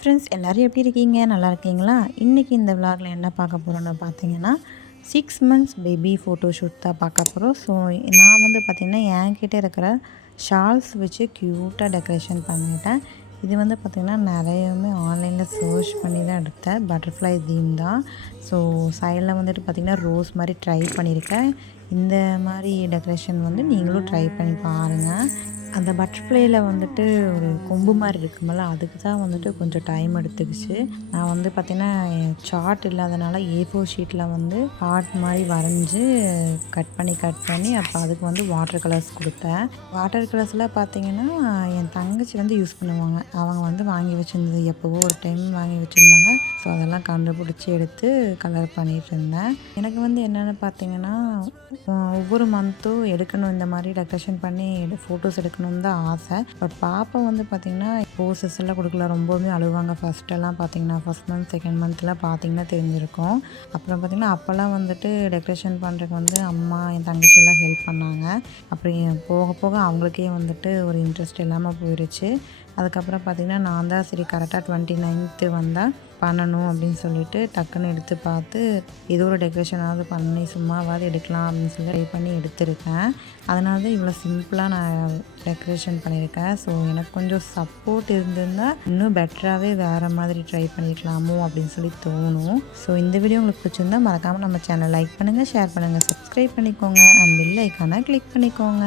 Friends, எல்லோரும் எப்படி இருக்கீங்க? நல்லா இருக்கீங்களா? இன்றைக்கி இந்த விலாகில் என்ன பார்க்க போகிறோன்னு பார்த்தீங்கன்னா 6 மந்த்ஸ் பேபி ஃபோட்டோ ஷூட் தான் பார்க்க போகிறோம். ஸோ நான் வந்து பார்த்திங்கன்னா என்கிட்ட இருக்கிற ஷால்ஸ் வச்சு க்யூட்டாக டெக்கரேஷன் பண்ணிட்டேன். இது வந்து பார்த்திங்கன்னா நிறையவுமே ஆன்லைனில் சர்ச் பண்ணி தான் எடுத்தேன். பட்டர்ஃப்ளை தீம் தான். ஸோ சைடில் வந்துட்டு பார்த்திங்கன்னா ரோஸ் மாதிரி ட்ரை பண்ணியிருக்கேன். இந்த மாதிரி டெக்கரேஷன் வந்து நீங்களும் ட்ரை பண்ணி பாருங்கள். அந்த பட்டர்ஃப்ளைல வந்துட்டு ஒரு கொம்பு மாதிரி இருக்குமல்ல, அதுக்கு தான் வந்துட்டு கொஞ்சம் டைம் எடுத்துக்கிச்சு. நான் வந்து பார்த்திங்கன்னா சார்ட் இல்லாதனால A4 ஷீட்டில் வந்து ஹார்ட் மாதிரி வரைஞ்சி கட் பண்ணி அப்போ அதுக்கு வந்து வாட்டர் கலர்ஸ் கொடுத்தேன். வாட்டர் கலர்ஸ்லாம் பார்த்திங்கன்னா என் தங்கச்சி வந்து யூஸ் பண்ணுவாங்க. அவங்க வந்து வாங்கி வச்சுருந்தது, எப்போவோ ஒரு டைம் வாங்கி வச்சுருந்தாங்க. ஸோ அதெல்லாம் கண்டுபிடிச்சி எடுத்து கலர் பண்ணிகிட்டு இருந்தேன். எனக்கு வந்து என்னென்னு பார்த்திங்கன்னா ஒவ்வொரு மந்த்தும் எடுக்கணும், இந்த மாதிரி டெக்கரேஷன் பண்ணி ஃபோட்டோஸ் எடுக்கணும்னு தான் ஆசை. பட் பாப்பா வந்து பார்த்திங்கன்னா போசஸ் எல்லாம் கொடுக்கல, ரொம்பவுமே அழுவாங்க. ஃபஸ்ட்டெல்லாம் பார்த்திங்கன்னா ஃபஸ்ட் மந்த் செகண்ட் மந்த்லாம் பார்த்திங்கன்னா தெரிஞ்சிருக்கும். அப்புறம் பார்த்திங்கன்னா அப்போல்லாம் வந்துட்டு டெக்கரேஷன் பண்ணுறதுக்கு வந்து அம்மா என் தங்கச்சியெல்லாம் ஹெல்ப் பண்ணாங்க. அப்புறம் போக போக அவங்களுக்கே வந்துட்டு ஒரு இன்ட்ரெஸ்ட் இல்லாமல் போயிடுச்சு. அதுக்கப்புறம் பார்த்திங்கன்னா நான் தான் சரி கரெக்டாக 29th வந்தால் பண்ணணும் அப்படின்னு சொல்லிட்டு டக்குன்னு எடுத்து பார்த்து ஏதோ ஒரு டெக்கரேஷனாவது பண்ணி சும்மாவாவது எடுக்கலாம் அப்படின்னு சொல்லி ட்ரை பண்ணி எடுத்திருக்கேன். அதனால தான் இவ்வளோ சிம்பிளாக நான் டெக்கரேஷன் பண்ணியிருக்கேன். ஸோ எனக்கு கொஞ்சம் சப்போர்ட் இருந்திருந்தால் இன்னும் பெட்டராகவே வேறு மாதிரி ட்ரை பண்ணியிருக்கலாமோ அப்படின்னு சொல்லி தோணும். ஸோ இந்த வீடியோ உங்களுக்கு பிடிச்சிருந்தால் மறக்காமல் நம்ம சேனல் லைக் பண்ணுங்கள், ஷேர் பண்ணுங்கள், சப்ஸ்கிரைப் பண்ணிக்கோங்க, அண்ட் பெல் ஐக்கானை கிளிக் பண்ணிக்கோங்க.